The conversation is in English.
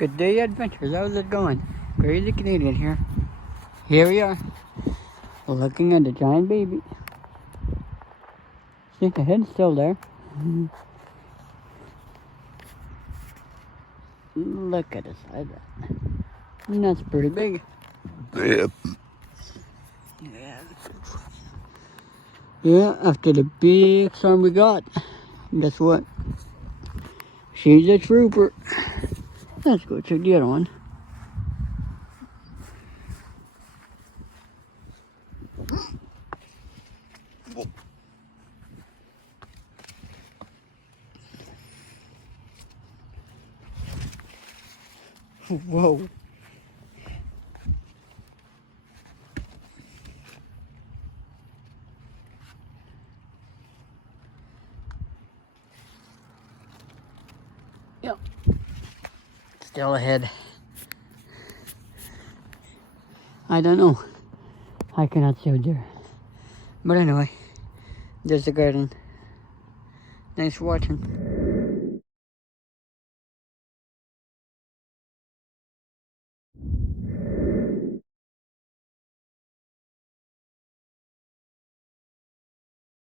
Good Day Adventures. How's it going? Crazy Canadian here. Here we are, looking at the giant baby. See, the head's still there. Look at the size of that. And that's pretty big. Yep. Yeah, after the big storm we got, guess what? She's a trooper. Let's go check the other one. Whoa. Yep. Still ahead. I don't know. I cannot see out there. But anyway, there's the garden. Thanks for watching.